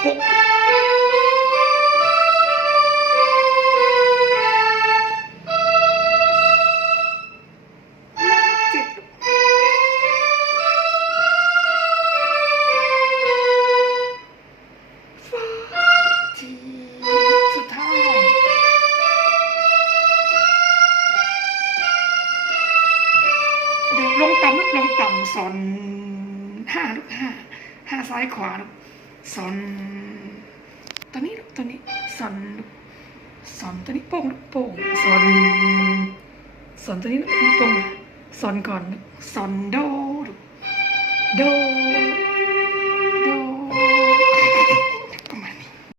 ลงต่ำลงต่ำสอนห้าลูกห้าห้าซ้ายขวาลูก สอนตัวนี้ลูกตัวนี้สอนลูกสอนตัวนี้โป้งลูกโป้งสอนสอนตัวนี้ลูกโป้งสอนก่อนสอนโดลูกโด